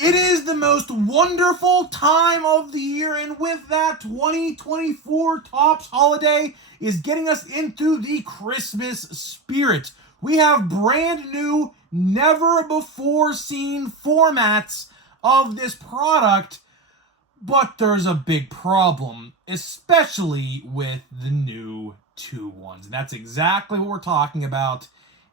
It is the most wonderful time of the year, and with that, 2024 Topps holiday is getting us into the Christmas spirit. We have brand new, never before seen formats of this product, but there's a big problem, especially with the new 2-1s. And that's exactly what we're talking about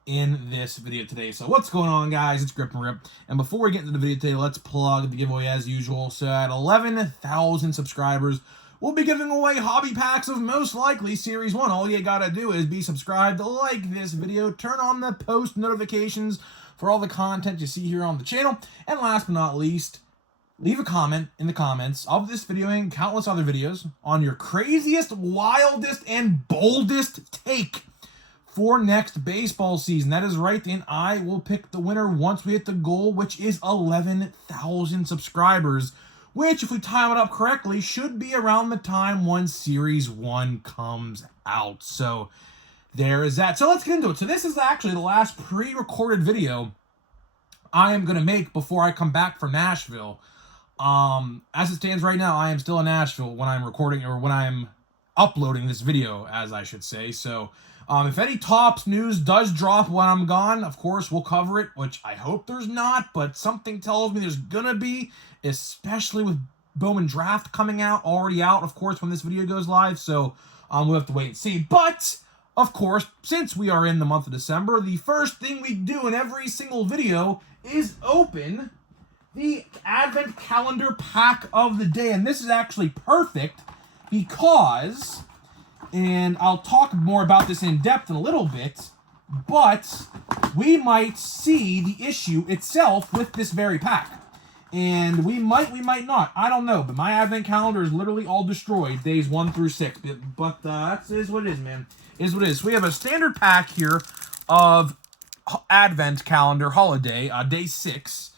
in this video today. So what's going on, guys? It's Grip and Rip. And before we get into the video today, let's plug the giveaway as usual. So at 11,000 subscribers, we'll be giving away hobby packs of most likely Series 1. All you gotta do is be subscribed, like this video, turn on the post notifications for all the content you see here on the channel. And last but not least, leave a comment in the comments of this video and countless other videos on your craziest, wildest, and boldest take for next baseball season. That is right, and I will pick the winner once we hit the goal, which is 11,000 subscribers, which, if we time it up correctly, should be around the time when Series 1 comes out. So there is that. So let's get into it. So this is actually the last pre-recorded video I am going to make before I come back from Nashville. As it stands right now, I am still in Nashville when I'm recording, or when I'm uploading this video, as I should say. So if any Topps news does drop when I'm gone, of course, we'll cover it, which I hope there's not, but something tells me there's gonna be, especially with Bowman Draft coming out, already out, of course, when this video goes live, so we'll have to wait and see. But, of course, since we are in the month of December, the first thing we do in every single video is open the Advent Calendar pack of the day, and this is actually perfect because, and I'll talk more about this in depth in a little bit, but we might see the issue itself with this very pack. And we might not. I don't know, but my Advent Calendar is literally all destroyed, days 1 through 6. But that is what it is, man. Is what it is. So we have a standard pack here of Advent Calendar Holiday, day 6.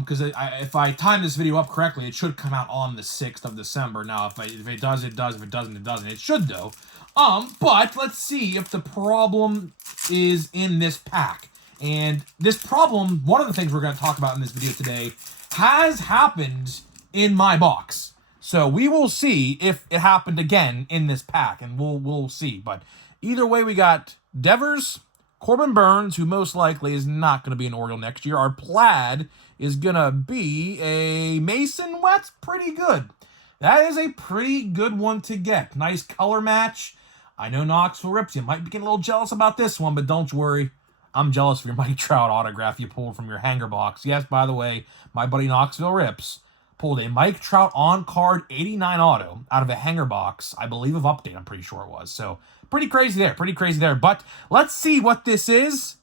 Because if I time this video up correctly, it should come out on the 6th of December. Now, if it does, it does. If it doesn't, it doesn't. It should, though. But let's see if the problem is in this pack. And this problem, one of the things we're going to talk about in this video today, has happened in my box. So we will see if it happened again in this pack, and we'll see. But either way, we got Devers, Corbin Burnes, who most likely is not going to be an Oriole next year. Our plaid is going to be a Mason Wetz. Pretty good. That is a pretty good one to get. Nice color match. I know Knoxville Rips, you might be getting a little jealous about this one, but don't worry. I'm jealous of your Mike Trout autograph you pulled from your hanger box. Yes, by the way, my buddy Knoxville Rips pulled a Mike Trout on-card 89 auto out of a hanger box, I believe of Update, I'm pretty sure it was. So, pretty crazy there. But let's see what this is.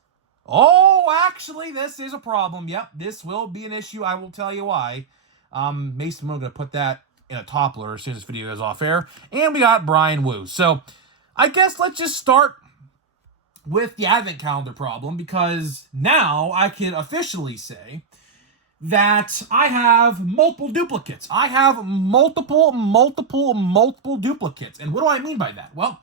Oh, actually, this is a problem. Yep, this will be an issue. I will tell you why. Mason, I'm going to put that in a toppler as soon as this video goes off air. And we got Bryan Woo. So, I guess let's just start with the Advent Calendar problem, because now I can officially say that I have multiple duplicates. I have multiple duplicates. And what do I mean by that? Well,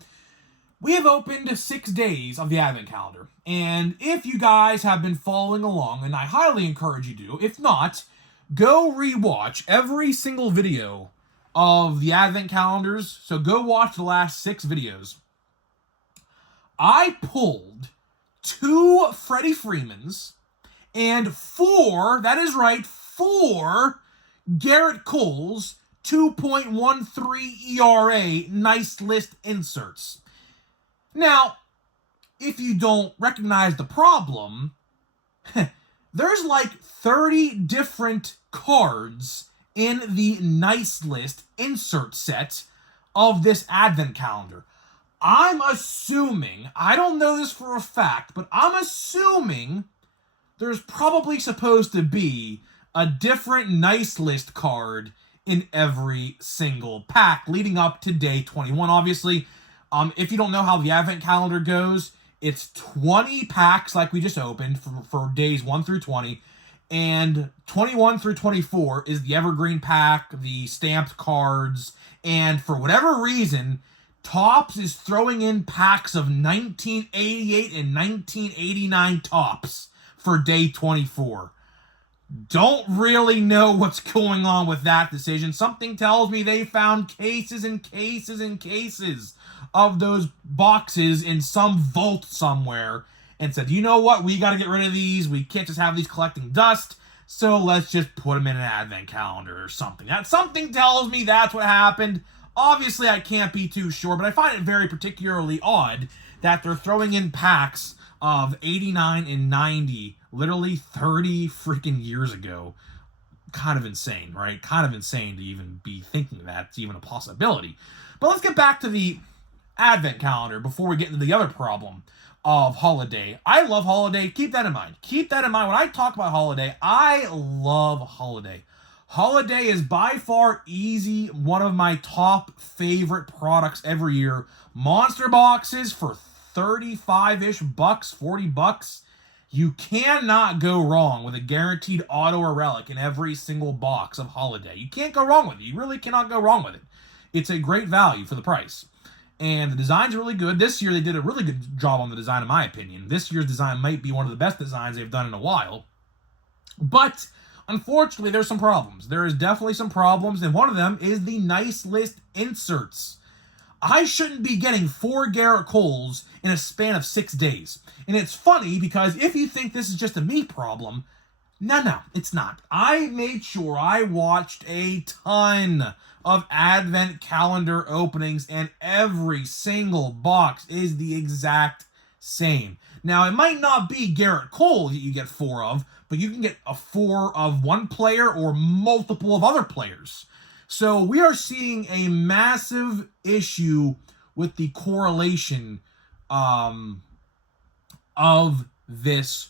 we have opened 6 days of the Advent Calendar. And if you guys have been following along, and I highly encourage you to, if not, go rewatch every single video of the Advent Calendars. So go watch the last 6 videos. I pulled 2 Freddie Freemans and 4, that is right, 4 Garrett Cole's 2.13 ERA nice list inserts. Now, if you don't recognize the problem, there's like 30 different cards in the nice list insert set of this Advent Calendar. I'm assuming, I don't know this for a fact, but I'm assuming there's probably supposed to be a different nice list card in every single pack leading up to day 21. Obviously, if you don't know how the Advent Calendar goes, it's 20 packs like we just opened for days 1 through 20, and 21 through 24 is the Evergreen pack, the stamped cards, and for whatever reason, Topps is throwing in packs of 1988 and 1989 Topps for day 24. Don't really know what's going on with that decision. Something tells me they found cases and cases and cases of those boxes in some vault somewhere and said, you know what, we got to get rid of these. We can't just have these collecting dust, so let's just put them in an advent calendar or something. That something tells me that's what happened. Obviously, I can't be too sure, but I find it very particularly odd that they're throwing in packs of 89 and 90, literally 30 freaking years ago. Kind of insane, right? Kind of insane to even be thinking that's even a possibility. But let's get back to the advent calendar before we get into the other problem of holiday. I love holiday. Keep that in mind. Keep that in mind. When I talk about holiday, I love holiday. Holiday is by far easy one of my top favorite products every year. Monster boxes for 35-ish bucks, 40 bucks. You cannot go wrong with a guaranteed auto or relic in every single box of holiday. You can't go wrong with it. You really cannot go wrong with it. It's a great value for the price. And the design's really good. This year they did a really good job on the design, in my opinion. This year's design might be one of the best designs they've done in a while. But unfortunately, there's some problems. There is definitely some problems, and one of them is the nice list inserts. I shouldn't be getting 4 Garrett Coles in a span of 6 days. And it's funny because if you think this is just a me problem, no, it's not. I made sure I watched a ton of advent calendar openings, and every single box is the exact same. Now, it might not be Garrett Cole that you get 4 of, but you can get a 4 of one player or multiple of other players. So we are seeing a massive issue with the correlation of this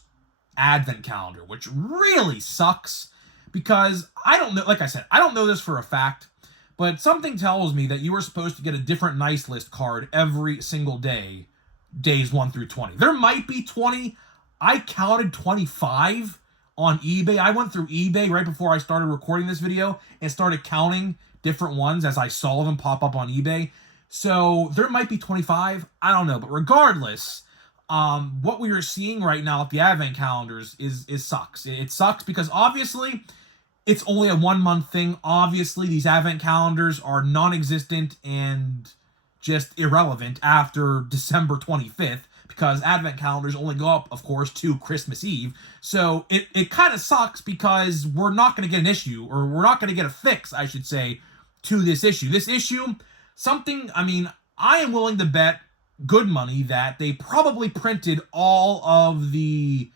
advent calendar, which really sucks because I don't know, like I said, I don't know this for a fact, but something tells me that you are supposed to get a different nice list card every single day, days 1 through 20. There might be 20. I counted 25 on eBay. I went through eBay right before I started recording this video and started counting different ones as I saw them pop up on eBay. So there might be 25. I don't know. But regardless, what we are seeing right now with the advent calendars is sucks. It sucks because obviously it's only a 1 month thing. Obviously, these advent calendars are non-existent and just irrelevant after December 25th. Because advent calendars only go up, of course, to Christmas Eve. So it kind of sucks because we're not going to get an issue, or we're not going to get a fix, I should say, to this issue. This issue, I am willing to bet good money that they probably printed all of the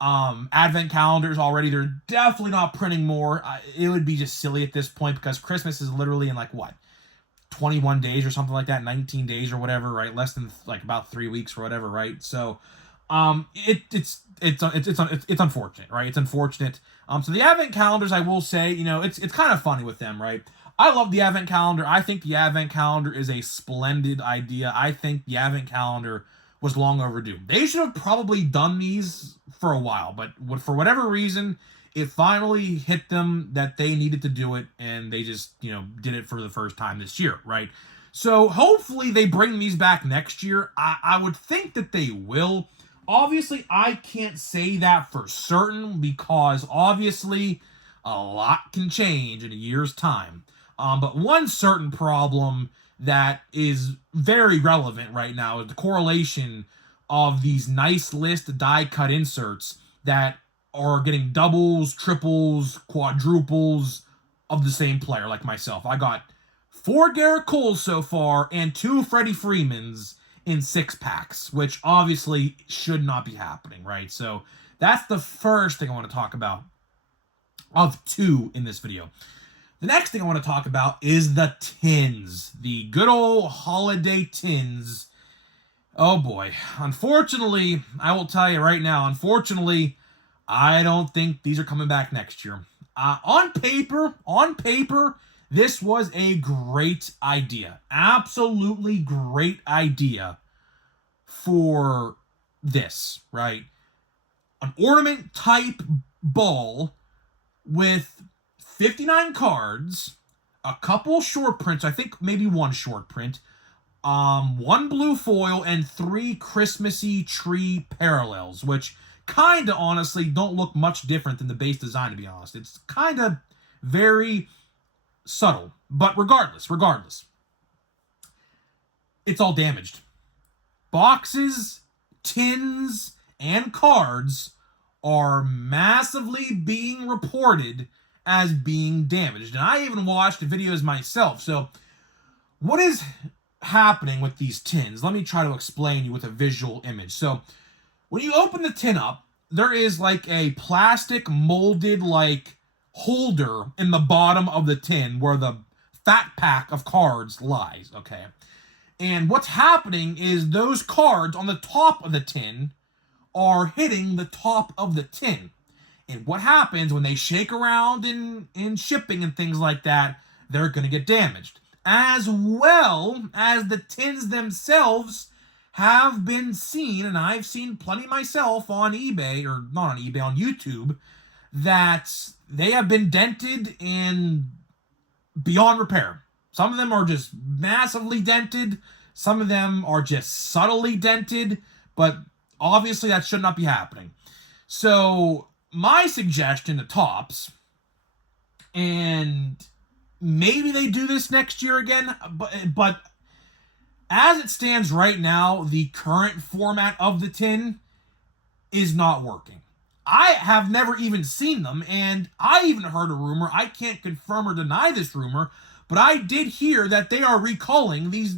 advent calendars already. They're definitely not printing more. It would be just silly at this point because Christmas is literally in 21 days or something like that, 19 days or whatever, right? Less than about 3 weeks or whatever, right? So, it's unfortunate, right? It's unfortunate. So the advent calendars, I will say, it's kind of funny with them, right? I love the advent calendar. I think the advent calendar is a splendid idea. I think the advent calendar was long overdue. They should have probably done these for a while, but for whatever reason, it finally hit them that they needed to do it, and they just, did it for the first time this year, right? So hopefully they bring these back next year. I would think that they will. Obviously, I can't say that for certain because obviously a lot can change in a year's time. But one certain problem that is very relevant right now is the correlation of these nice list die cut inserts that are getting doubles, triples, quadruples of the same player like myself. I got 4 Garrett Coles so far and 2 Freddie Freemans in 6 packs, which obviously should not be happening, right? So that's the first thing I want to talk about of 2 in this video. The next thing I want to talk about is the tins. The good old holiday tins. Oh boy. Unfortunately, I will tell you right now, I don't think these are coming back next year. On paper, this was a great idea. Absolutely great idea for this, right? An ornament type ball with 59 cards, a couple short prints, I think maybe 1 short print, 1 blue foil, and 3 Christmassy tree parallels, which kind of honestly don't look much different than the base design, to be honest. It's kind of very subtle. But regardless, it's all damaged. Boxes, tins, and cards are massively being reported as being damaged. And I even watched videos myself. So what is happening with these tins? Let me try to explain you with a visual image. So when you open the tin up, there is like a plastic molded like holder in the bottom of the tin where the fat pack of cards lies, okay? And what's happening is those cards on the top of the tin are hitting the top of the tin. And what happens when they shake around in shipping and things like that, they're going to get damaged. As well as the tins themselves have been seen, and I've seen plenty myself on eBay, or not on eBay, on YouTube, that they have been dented and beyond repair. Some of them are just massively dented. Some of them are just subtly dented, but obviously that should not be happening. So my suggestion to Topps, and maybe they do this next year again, but as it stands right now, the current format of the tin is not working. I have never even seen them, and I even heard a rumor. I can't confirm or deny this rumor, but I did hear that they are recalling these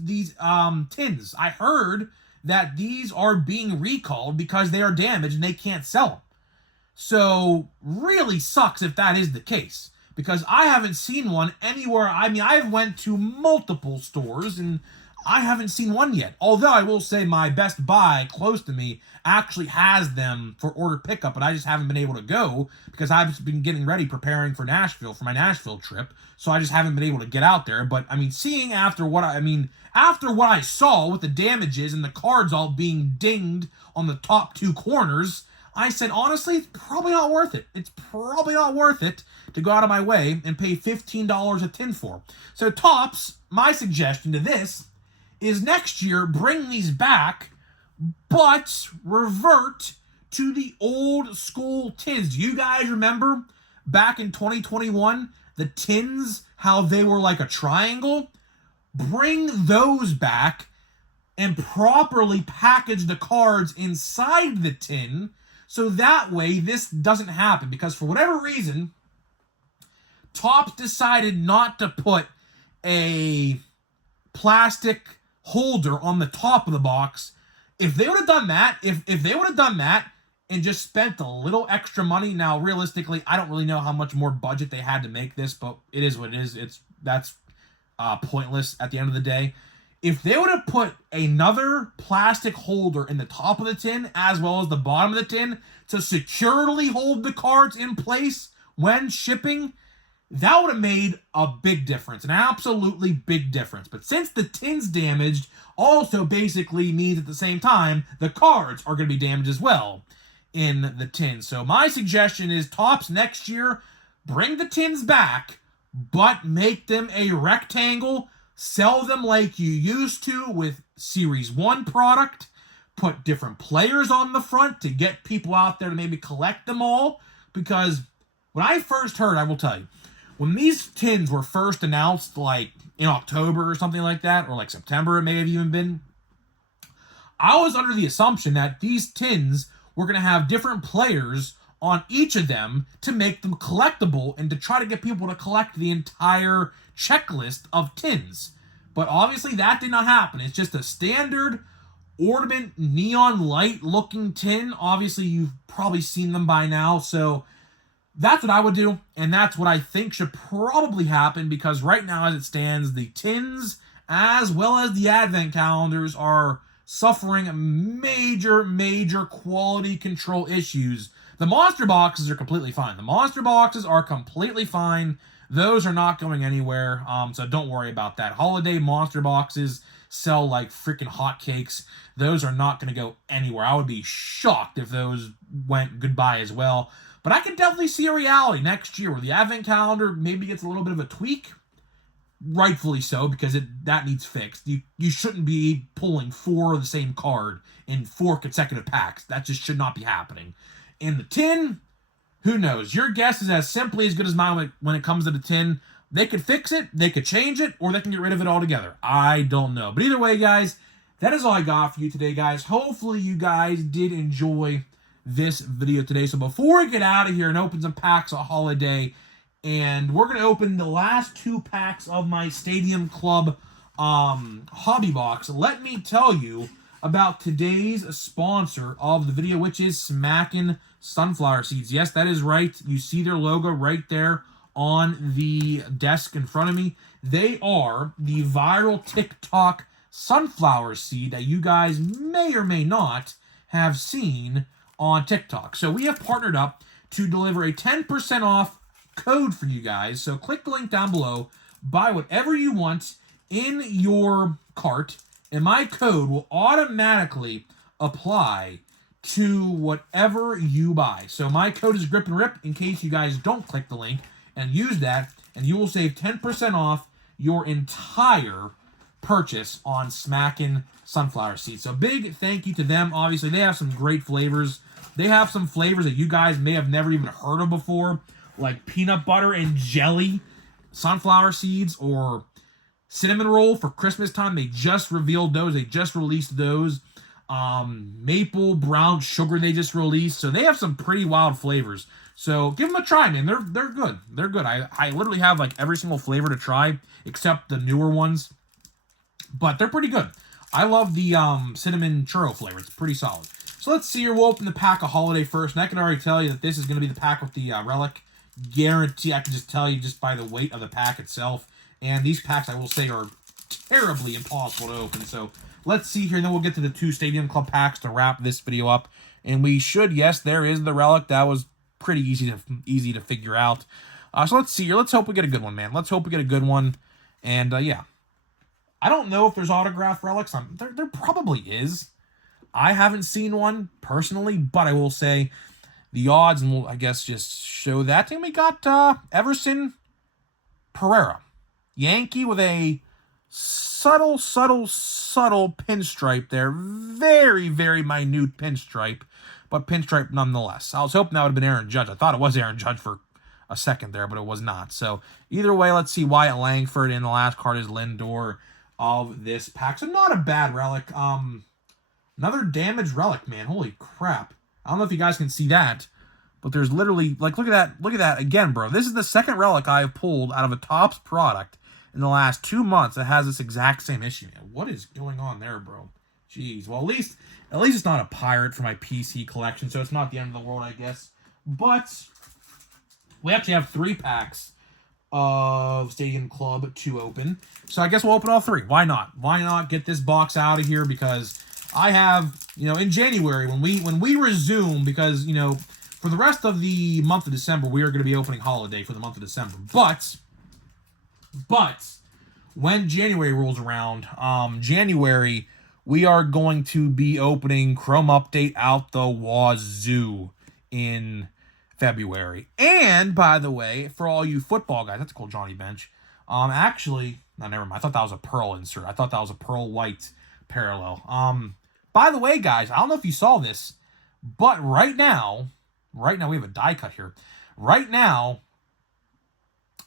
tins. I heard that these are being recalled because they are damaged and they can't sell them. So really sucks if that is the case, because I haven't seen one anywhere. I mean, I've went to multiple stores and I haven't seen one yet. Although I will say my Best Buy close to me actually has them for order pickup, but I just haven't been able to go because I've been getting ready, preparing for Nashville, for my Nashville trip. So I just haven't been able to get out there. But I mean, seeing after what I saw with the damages and the cards all being dinged on the top two corners, I said, honestly, it's probably not worth it. It's probably not worth it to go out of my way and pay $15 a tin for. So Topps, my suggestion to this is next year, bring these back, but revert to the old school tins. Do you guys remember back in 2021, the tins, how they were like a triangle? Bring those back and properly package the cards inside the tin, so that way this doesn't happen. Because for whatever reason, Topps decided not to put a plastic holder on the top of the box. If they would have done that, if they would have done that and just spent a little extra money, now realistically, I don't really know how much more budget they had to make this, but it is what it is. That's pointless at the end of the day. If they would have put another plastic holder in the top of the tin as well as the bottom of the tin to securely hold the cards in place when shipping, that would have made a big difference, an absolutely big difference. But since the tin's damaged, also basically means at the same time the cards are going to be damaged as well in the tin. So my suggestion is Topps next year, bring the tins back, but make them a rectangle. Sell them like you used to with Series 1 product. Put different players on the front to get people out there to maybe collect them all. Because when I first heard, I will tell you, when these tins were first announced, like in October or something like that, or like September it may have even been, I was under the assumption that these tins were going to have different players on each of them to make them collectible and to try to get people to collect the entire checklist of tins. But obviously that did not happen. It's just a standard ornament neon light looking tin. Obviously you've probably seen them by now, so that's what I would do, and that's what I think should probably happen, because right now as it stands, the tins as well as the advent calendars are suffering major quality control issues. The monster boxes are completely fine. Those are not going anywhere, so don't worry about that. Holiday monster boxes sell like freaking hotcakes. Those are not going to go anywhere. I would be shocked if those went goodbye as well. But I can definitely see a reality next year where the advent calendar maybe gets a little bit of a tweak. Rightfully so, because that needs fixed. You shouldn't be pulling 4 of the same card in 4 consecutive packs. That just should not be happening. In the tin, who knows? Your guess is as simply as good as mine when it comes to the tin. They could fix it, they could change it, or they can get rid of it altogether. I don't know. But either way, guys, that is all I got for you today, guys. Hopefully you guys did enjoy this video today. So before we get out of here and open some packs of Holiday, and we're going to open the last 2 packs of my Stadium Club hobby box, let me tell you about today's sponsor of the video, which is Smackin' Sunflower Seeds. Yes, that is right. You see their logo right there on the desk in front of me. They are the viral TikTok sunflower seed that you guys may or may not have seen on TikTok. So we have partnered up to deliver a 10% off code for you guys. So click the link down below, buy whatever you want in your cart, and my code will automatically apply to whatever you buy. So my code is Grip and Rip in case you guys don't click the link and use that, and you will save 10% off your entire purchase on Smackin' Sunflower Seeds. So big thank you to them. Obviously, they have some great flavors. They have some flavors that you guys may have never even heard of before, like peanut butter and jelly sunflower seeds, or cinnamon roll for Christmas time. They just revealed those. They just released those. Maple brown sugar they just released. So they have some pretty wild flavors. So give them a try, man. They're good. They're good. I literally have like every single flavor to try except the newer ones. But they're pretty good. I love the cinnamon churro flavor. It's pretty solid. So let's see here. We'll open the pack of Holiday first. And I can already tell you that this is going to be the pack with the relic. Guarantee. I can just tell you just by the weight of the pack itself. And these packs, I will say, are terribly impossible to open. So let's see here. And then we'll get to the 2 Stadium Club packs to wrap this video up. And we should, yes, there is the relic. That was pretty easy to figure out. So let's see here. Let's hope we get a good one, man. Let's hope we get a good one. And yeah. I don't know if there's autographed relics. There probably is. I haven't seen one personally, but I will say the odds, and we'll, I guess, just show that. And we got Everson Pereira. Yankee with a subtle pinstripe there. Very, very minute pinstripe, but pinstripe nonetheless. I was hoping that would have been Aaron Judge. I thought it was Aaron Judge for a second there, but it was not. So either way, let's see. Wyatt Langford, and the last card is Lindor of this pack. So not a bad relic. Another damaged relic, man. Holy crap. I don't know if you guys can see that, but there's literally, like, look at that. Look at that again, bro. This is the second relic I have pulled out of a Topps product in the last 2 months that has this exact same issue, man. What is going on there, bro? Jeez. Well, at least it's not a pirate for my PC collection, so it's not the end of the world, I guess. But we actually have 3 packs of Stadium Club to open. So I guess we'll open all 3. Why not? Why not get this box out of here? Because I have, in January, when we resume, because, for the rest of the month of December, we are going to be opening Holiday for the month of December. But when January rolls around, January, we are going to be opening Chrome Update out the wazoo in February. And, by the way, for all you football guys, that's a cool Johnny Bench. Actually, no, never mind. I thought that was a pearl insert. I thought that was a pearl white parallel. By the way, guys, I don't know if you saw this, but right now we have a die cut here. Right now,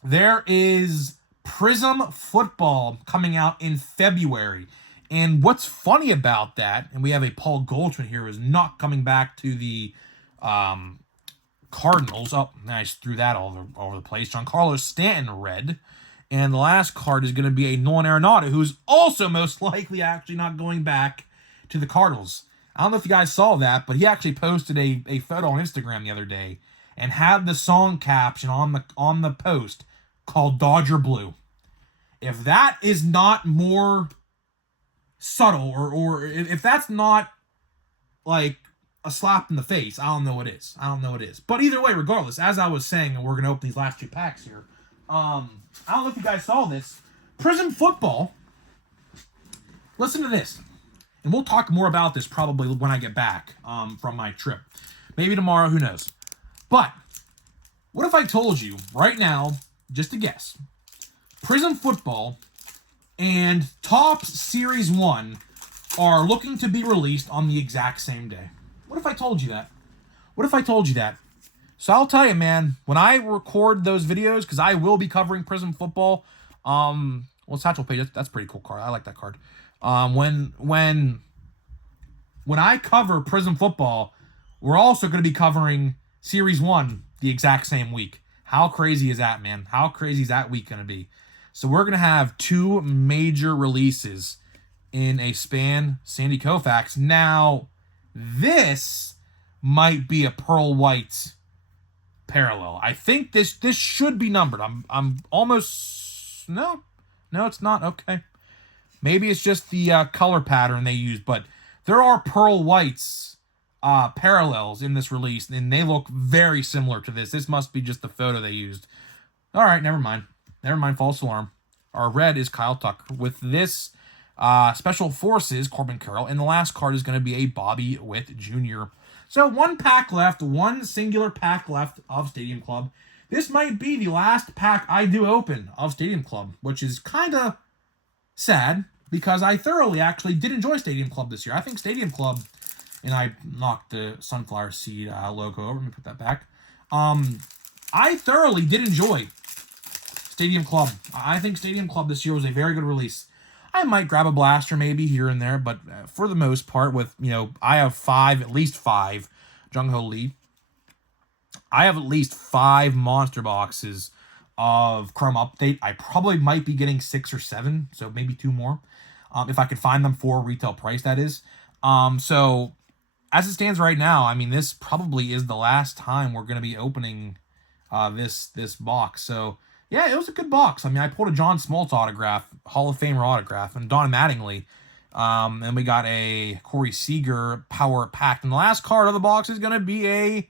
there is Prism Football coming out in February. And what's funny about that, and we have a Paul Goldschmidt here, who's not coming back to the Cardinals. Oh, I just threw that all over the place. Giancarlo Stanton red. And the last card is going to be a Nolan Arenado, who's also most likely actually not going back to the Cardinals. I don't know if you guys saw that, but he actually posted a photo on Instagram the other day and had the song caption on the post called Dodger Blue. If that is not more subtle, or if that's not like a slap in the face, I don't know what is. But either way, regardless, as I was saying, and we're going to open these last 2 packs here, I don't know if you guys saw this. Prism Football, listen to this. And we'll talk more about this probably when I get back from my trip. Maybe tomorrow, who knows. But what if I told you right now, just a guess, Prism Football and Topps Series 1 are looking to be released on the exact same day? What if I told you that? What if I told you that? So I'll tell you, man, when I record those videos, because I will be covering Prism Football, well, Satchel Paige, that's a pretty cool card. I like that card. When I cover Prism Football, we're also going to be covering Series 1 the exact same week. How crazy is that, man? How crazy is that week going to be? So we're going to have 2 major releases in a span. Sandy Koufax. Now, this might be a Pearl White parallel. I think this should be numbered. I'm almost... No, it's not. Okay. Maybe it's just the color pattern they use, but there are Pearl Whites parallels in this release, and they look very similar to this. This must be just the photo they used. All right, never mind. False alarm. Our red is Kyle Tucker. With this, Special Forces, Corbin Carroll, and the last card is going to be a Bobby Witt Jr. So one pack left, one singular pack left of Stadium Club. This might be the last pack I do open of Stadium Club, which is kind of sad because I thoroughly actually did enjoy Stadium Club this year. I think Stadium Club, and I knocked the sunflower seed logo over. Let me put that back. I thoroughly did enjoy Stadium Club. I think Stadium Club this year was a very good release. I might grab a blaster maybe here and there, but for the most part, with, I have at least five Jung Ho Lee. I have at least 5 monster boxes of Chrome Update. I probably might be getting 6 or 7, so maybe 2 more. If I could find them for retail price, that is. So as it stands right now, I mean, this probably is the last time we're going to be opening this box. So yeah, it was a good box. I mean, I pulled a John Smoltz autograph, Hall of Famer autograph, and Don Mattingly. And we got a Corey Seager Power Pack. And the last card of the box is going to be a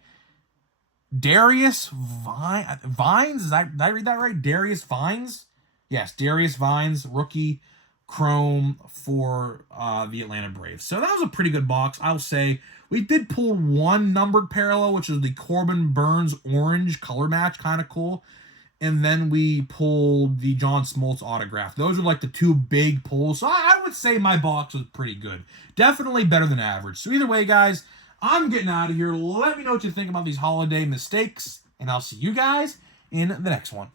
Darius Vines. Did I read that right? Darius Vines? Yes, Darius Vines, rookie Chrome for the Atlanta Braves. So that was a pretty good box, I'll say. We did pull one numbered parallel, which is the Corbin Burns orange color match, kind of cool. And then we pulled the John Smoltz autograph. Those are like the 2 big pulls. So I would say my box was pretty good. Definitely better than average. So either way, guys, I'm getting out of here. Let me know what you think about these holiday mistakes, and I'll see you guys in the next one.